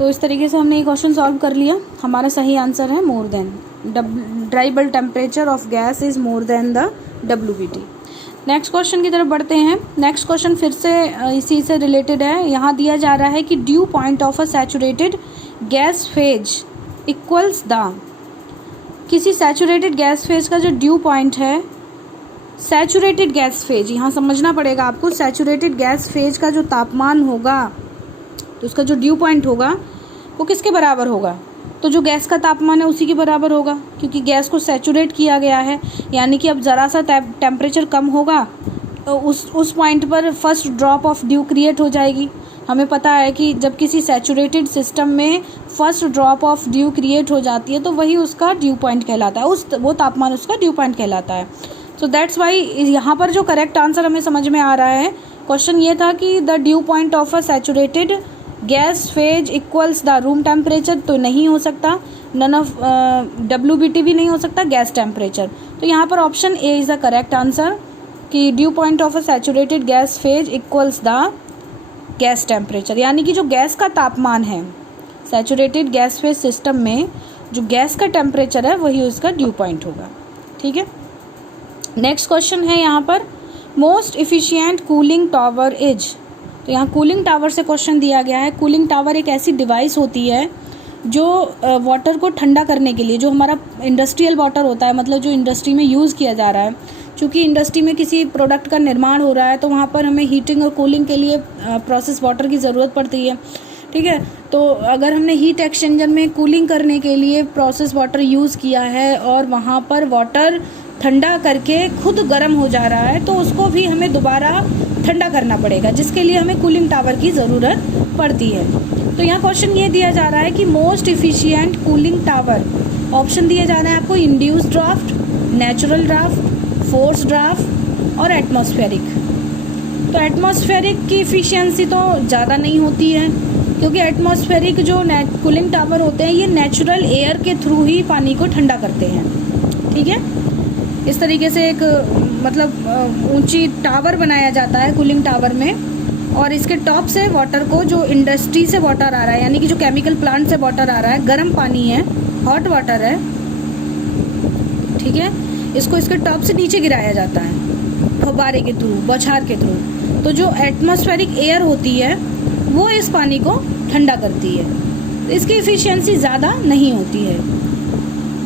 तो इस तरीके से हमने ये क्वेश्चन सॉल्व कर लिया। हमारा सही आंसर है more than. Dry bulb temperature of gas is more than the WBT। Next question की तरफ बढ़ते हैं। नेक्स्ट क्वेश्चन फिर से इसी से रिलेटेड है। यहाँ दिया जा रहा है कि dew point of a saturated gas phase equals the, किसी सैचुरेटेड गैस फेज का जो ड्यू पॉइंट है, सैचुरेटेड गैस फेज, यहाँ समझना पड़ेगा आपको, सैचुरेटेड गैस फेज का जो तापमान होगा तो उसका जो ड्यू पॉइंट होगा वो किसके बराबर होगा? तो जो गैस का तापमान है उसी के बराबर होगा, क्योंकि गैस को सैचुरेट किया गया है। यानी कि अब ज़रा सा टेम्परेचर कम होगा तो उस पॉइंट पर first drop of due create हो जाएगी। हमें पता है कि जब किसी सैचुरेटेड सिस्टम में first drop of due create हो जाती है तो वही उसका ड्यू पॉइंट कहलाता है, वो तापमान उसका ड्यू पॉइंट कहलाता है। सो दैट्स वाई यहाँ पर जो करेक्ट आंसर हमें समझ में आ रहा है, क्वेश्चन ये था कि the due point of a saturated gas phase equals the room temperature, तो नहीं हो सकता। नन ऑफ WBT भी नहीं हो सकता, गैस टेम्परेचर। तो यहाँ पर option A is the correct answer कि dew point of a saturated gas phase equals the gas temperature, यानी कि जो गैस का तापमान है सैचुरेटेड गैस फेज सिस्टम में, जो गैस का टेम्परेचर है वही उसका ड्यू पॉइंट होगा। ठीक है। नेक्स्ट क्वेश्चन है यहाँ पर, most efficient cooling tower is, तो यहाँ कूलिंग टावर से क्वेश्चन दिया गया है। कूलिंग टावर एक ऐसी डिवाइस होती है जो वाटर को ठंडा करने के लिए, जो हमारा इंडस्ट्रियल वाटर होता है, मतलब जो इंडस्ट्री में यूज़ किया जा रहा है, चूँकि इंडस्ट्री में किसी प्रोडक्ट का निर्माण हो रहा है तो वहाँ पर हमें हीटिंग और कूलिंग के लिए प्रोसेस वाटर की ज़रूरत पड़ती है। ठीक है। तो अगर हमने हीट एक्सचेंजर में कूलिंग करने के लिए प्रोसेस वाटर यूज़ किया है और वहाँ पर वाटर ठंडा करके खुद गर्म हो जा रहा है तो उसको भी हमें दोबारा ठंडा करना पड़ेगा, जिसके लिए हमें कूलिंग टावर की ज़रूरत पड़ती है। तो यहाँ क्वेश्चन ये दिया जा रहा है कि most efficient cooling tower, option दिए जा रहे हैं आपको, induce draft, natural draft, force draft और एटमॉस्फेरिक। तो एटमॉस्फेरिक की इफ़िशियंसी तो ज़्यादा नहीं होती है, क्योंकि एटमॉस्फेरिक जो कूलिंग टावर होते हैं ये नेचुरल एयर के थ्रू ही पानी को ठंडा करते हैं। ठीक है। इस तरीके से एक मतलब ऊंची टावर बनाया जाता है कूलिंग टावर में, और इसके टॉप से वाटर को, जो इंडस्ट्री से वाटर आ रहा है, यानी कि जो केमिकल प्लांट से वाटर आ रहा है, गर्म पानी है, हॉट वाटर है, ठीक है, इसको इसके टॉप से नीचे गिराया जाता है फव्वारे के थ्रू, बौछार के थ्रू। तो जो एटमॉस्फेरिक एयर होती है वो इस पानी को ठंडा करती है, तो इसकी इफ़िशियंसी ज़्यादा नहीं होती है।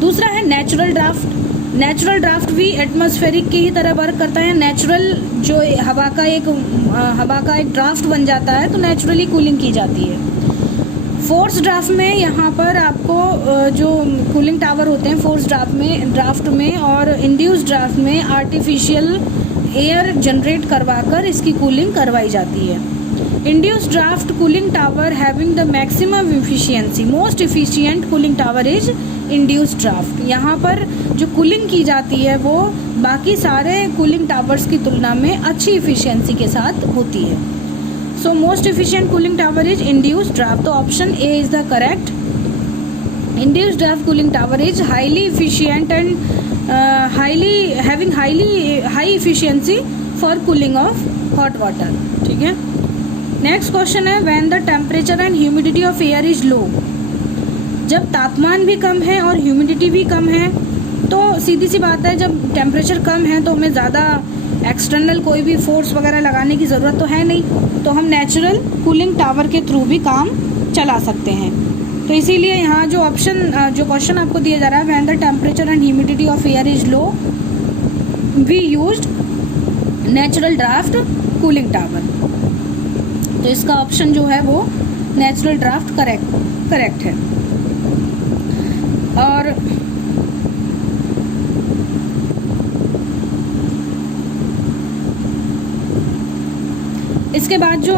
दूसरा है नेचुरल ड्राफ्ट। नेचुरल ड्राफ्ट भी एटमॉस्फेरिक की ही तरह वर्क करता है। नेचुरल जो हवा का एक ड्राफ्ट बन जाता है तो नेचुरली कूलिंग की जाती है। फोर्स ड्राफ्ट में यहाँ पर आपको जो कूलिंग टावर होते हैं फोर्स ड्राफ्ट में और इंड्यूस ड्राफ्ट में आर्टिफिशियल एयर जनरेट करवाकर इसकी कूलिंग करवाई जाती है। Induce draft cooling tower having the maximum efficiency, most efficient cooling tower is induce draft. यहाँ पर जो कूलिंग की जाती है वो बाकी सारे कूलिंग टावर्स की तुलना में अच्छी इफिशियंसी के साथ होती है। So most efficient cooling tower is induce draft. तो option A is the correct. Induce draft cooling tower is highly efficient and high efficiency for cooling of hot water. ठीक है। नेक्स्ट क्वेश्चन है, when the temperature and humidity of air is low, जब तापमान भी कम है और humidity भी कम है तो सीधी सी बात है, जब टेम्परेचर कम है तो हमें ज़्यादा एक्सटर्नल कोई भी फोर्स वगैरह लगाने की ज़रूरत तो है नहीं, तो हम नेचुरल कूलिंग टावर के थ्रू भी काम चला सकते हैं। तो इसीलिए यहाँ जो क्वेश्चन आपको दिया जा रहा है, when the temperature and humidity of air is low we used natural draft cooling tower. तो इसका ऑप्शन जो है वो नेचुरल ड्राफ्ट करेक्ट है। और इसके बाद जो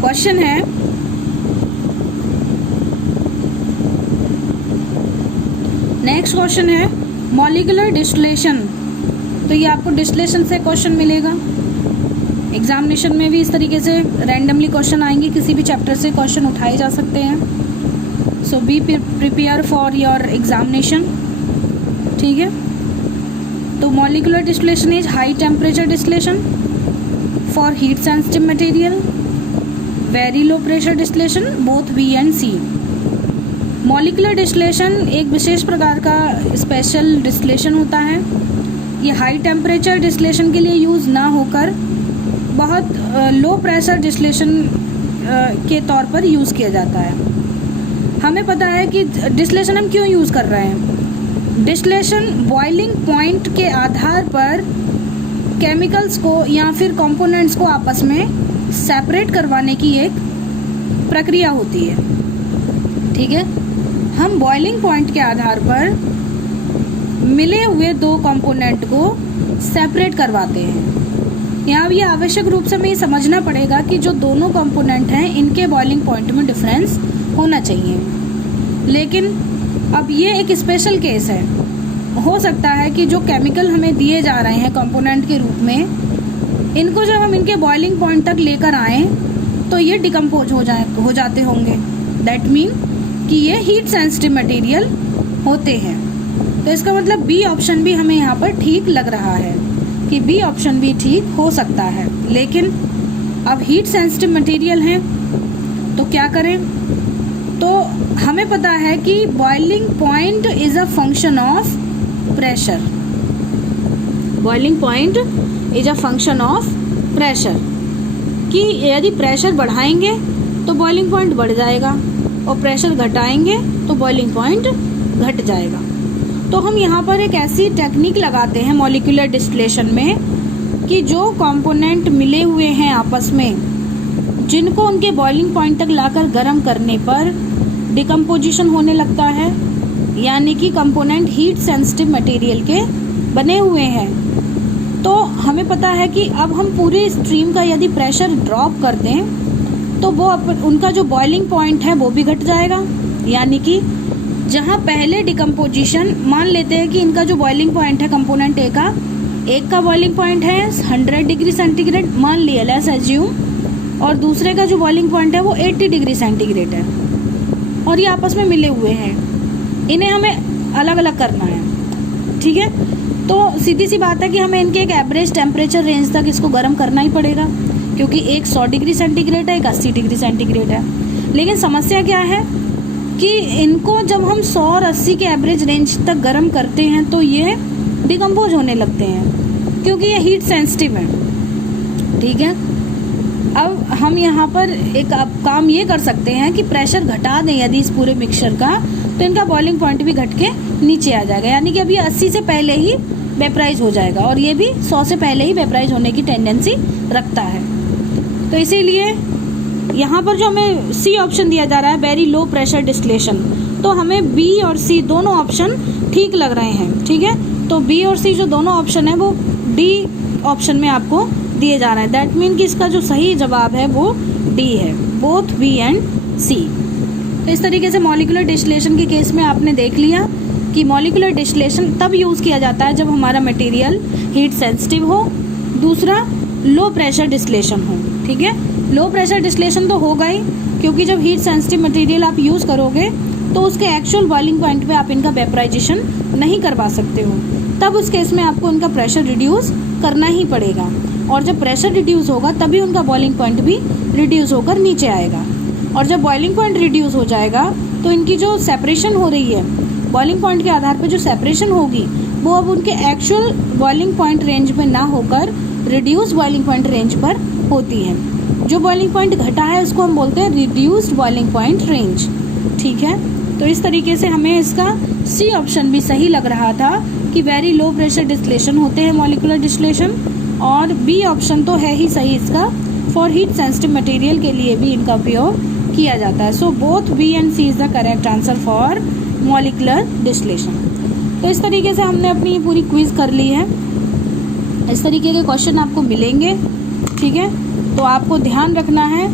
क्वेश्चन है, नेक्स्ट क्वेश्चन है मॉलिक्यूलर डिस्टिलेशन। तो ये आपको डिस्टिलेशन से क्वेश्चन मिलेगा। एग्जामिनेशन में भी इस तरीके से रैंडमली क्वेश्चन आएंगे, किसी भी चैप्टर से क्वेश्चन उठाए जा सकते हैं। So be prepare for your examination. ठीक है। तो molecular distillation is high temperature distillation for heat sensitive material, very low pressure distillation, both B and C. Molecular distillation एक विशेष प्रकार का स्पेशल डिस्टिलेशन होता है। ये हाई टेम्परेचर डिस्टिलेशन के लिए यूज़ ना होकर बहुत लो प्रेशर डिस्टिलेशन के तौर पर यूज़ किया जाता है। हमें पता है कि डिस्टिलेशन हम क्यों यूज़ कर रहे हैं। डिस्टिलेशन बॉइलिंग पॉइंट के आधार पर केमिकल्स को या फिर कंपोनेंट्स को आपस में सेपरेट करवाने की एक प्रक्रिया होती है। ठीक है, हम बॉइलिंग पॉइंट के आधार पर मिले हुए दो कंपोनेंट को सेपरेट करवाते हैं। यहाँ ये आवश्यक रूप से हमें समझना पड़ेगा कि जो दोनों कंपोनेंट हैं इनके बॉइलिंग पॉइंट में डिफरेंस होना चाहिए। लेकिन अब ये एक स्पेशल केस है। हो सकता है कि जो केमिकल हमें दिए जा रहे हैं कंपोनेंट के रूप में, इनको जब हम इनके बॉइलिंग पॉइंट तक लेकर आएँ तो ये डिकम्पोज हो जाते होंगे। दैट मीन कि ये हीट सेंसिटिव मटेरियल होते हैं। तो इसका मतलब बी ऑप्शन भी हमें यहाँ पर ठीक लग रहा है कि बी ऑप्शन भी ठीक हो सकता है। लेकिन अब हीट सेंसिटिव मटेरियल हैं तो क्या करें। तो हमें पता है कि boiling point is a function of pressure. Boiling point is a function of pressure कि यदि प्रेशर बढ़ाएंगे तो बॉइलिंग पॉइंट बढ़ जाएगा और प्रेशर घटाएंगे तो बॉइलिंग पॉइंट घट जाएगा। तो हम यहाँ पर एक ऐसी टेक्निक लगाते हैं मॉलिक्यूलर डिस्टिलेशन में कि जो कंपोनेंट मिले हुए हैं आपस में, जिनको उनके बॉइलिंग पॉइंट तक लाकर गर्म करने पर डिकम्पोजिशन होने लगता है, यानी कि कंपोनेंट हीट सेंसिटिव मटेरियल के बने हुए हैं। तो हमें पता है कि अब हम पूरी स्ट्रीम का यदि प्रेशर ड्रॉप कर दें तो वो उनका जो बॉइलिंग पॉइंट है वो भी घट जाएगा। यानी कि जहाँ पहले डिकम्पोजिशन, मान लेते हैं कि इनका जो बॉइलिंग पॉइंट है कंपोनेंट ए का, एक का बॉइलिंग पॉइंट है 100 डिग्री सेंटीग्रेड, मान लिया, लेट्स अज्यूम, और दूसरे का जो बॉइलिंग पॉइंट है वो 80 डिग्री सेंटीग्रेड है और ये आपस में मिले हुए हैं। इन्हें हमें अलग अलग करना है। ठीक है, तो सीधी सी बात है कि हमें इनके एक एवरेज टेम्परेचर रेंज तक इसको गर्म करना ही पड़ेगा, क्योंकि एक 100 डिग्री सेंटीग्रेड है, एक 80 डिग्री सेंटीग्रेड है। लेकिन समस्या क्या है कि इनको जब हम 100 और 80 के एवरेज रेंज तक गर्म करते हैं तो ये डिकम्पोज होने लगते हैं, क्योंकि ये हीट सेंसिटिव है। ठीक है, अब हम यहाँ पर एक काम ये कर सकते हैं कि प्रेशर घटा दें यदि इस पूरे मिक्सचर का, तो इनका बॉइलिंग पॉइंट भी घट के नीचे आ जाएगा। यानी कि अब ये 80 से पहले ही वेपराइज हो जाएगा और ये भी 100 से पहले ही वेपराइज होने की टेंडेंसी रखता है। तो इसीलिए यहाँ पर जो हमें सी ऑप्शन दिया जा रहा है, वेरी लो प्रेशर डिस्टिलेशन, तो हमें बी और सी दोनों ऑप्शन ठीक लग रहे हैं। ठीक है, तो बी और सी जो दोनों ऑप्शन है वो डी ऑप्शन में आपको दिए जा रहे हैं। दैट मीन कि इसका जो सही जवाब है वो डी है, बोथ बी एंड सी। तो इस तरीके से मॉलिक्यूलर डिस्टिलेशन के केस में आपने देख लिया कि मॉलिक्यूलर डिस्टिलेशन तब यूज़ किया जाता है जब हमारा मटेरियल हीट सेंसिटिव हो, दूसरा लो प्रेशर डिस्टिलेशन हो। ठीक है, लो प्रेशर डिस्टिलेशन तो होगा ही, क्योंकि जब हीट सेंसिटिव मटेरियल आप यूज़ करोगे तो उसके एक्चुअल बॉइलिंग पॉइंट पे आप इनका वेपराइजेशन नहीं करवा सकते हो। तब उस केस में आपको उनका प्रेशर रिड्यूस करना ही पड़ेगा, और जब प्रेशर रिड्यूस होगा तभी उनका बॉइलिंग पॉइंट भी रिड्यूस होकर नीचे आएगा। और जब बॉइलिंग पॉइंट रिड्यूस हो जाएगा तो इनकी जो सेपरेशन हो रही है, बॉइलिंग पॉइंट के आधार पर जो सेपरेशन होगी वो अब उनके एक्चुअल बॉइलिंग पॉइंट रेंज में ना होकर रिड्यूस बॉइलिंग पॉइंट रेंज पर होती है। जो बॉइलिंग पॉइंट घटा है उसको हम बोलते हैं रिड्यूस्ड बॉइलिंग पॉइंट रेंज। ठीक है, तो इस तरीके से हमें इसका सी ऑप्शन भी सही लग रहा था कि वेरी लो प्रेशर डिस्टिलेशन होते हैं मॉलिक्यूलर डिस्टिलेशन, और बी ऑप्शन तो है ही सही इसका, फॉर हीट सेंसिटिव मटेरियल के लिए भी इनका उपयोग किया जाता है। So both B and C is the correct answer for molecular distillation. तो इस तरीके से हमने अपनी ये पूरी क्विज़ कर ली है। इस तरीके के क्वेश्चन आपको मिलेंगे। ठीक है, तो आपको ध्यान रखना है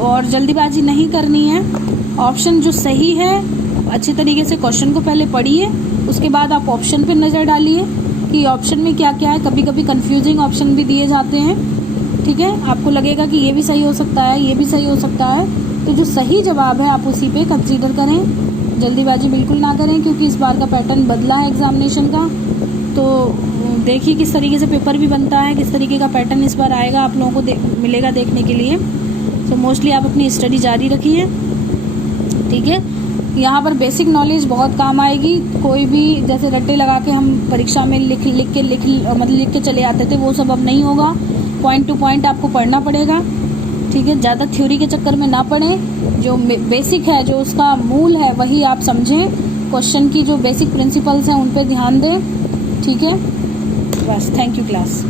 और जल्दीबाजी नहीं करनी है। ऑप्शन जो सही है अच्छे तरीके से क्वेश्चन को पहले पढ़िए, उसके बाद आप ऑप्शन पे नज़र डालिए कि ऑप्शन में क्या क्या है। कभी कभी कंफ्यूजिंग ऑप्शन भी दिए जाते हैं। ठीक है, आपको लगेगा कि ये भी सही हो सकता है, ये भी सही हो सकता है, तो जो सही जवाब है आप उसी पे कंसीडर करें। जल्दीबाजी बिल्कुल ना करें, क्योंकि इस बार का पैटर्न बदला है एग्जामिनेशन का। तो देखिए किस तरीके से पेपर भी बनता है, किस तरीके का पैटर्न इस बार आएगा, आप लोगों को मिलेगा देखने के लिए। सो मोस्टली आप अपनी स्टडी जारी रखिए, ठीक है। यहाँ पर बेसिक नॉलेज बहुत काम आएगी। कोई भी जैसे रट्टे लगा के हम परीक्षा में लिख के चले आते थे, वो सब अब नहीं होगा। पॉइंट टू पॉइंट आपको पढ़ना पड़ेगा, ठीक है। ज़्यादा थ्योरी के चक्कर में ना पढ़ें, जो बेसिक है, जो उसका मूल है, वही आप समझें। क्वेश्चन की जो बेसिक प्रिंसिपल्स हैं उन पे ध्यान दें, ठीक है। बस, थैंक यू क्लास।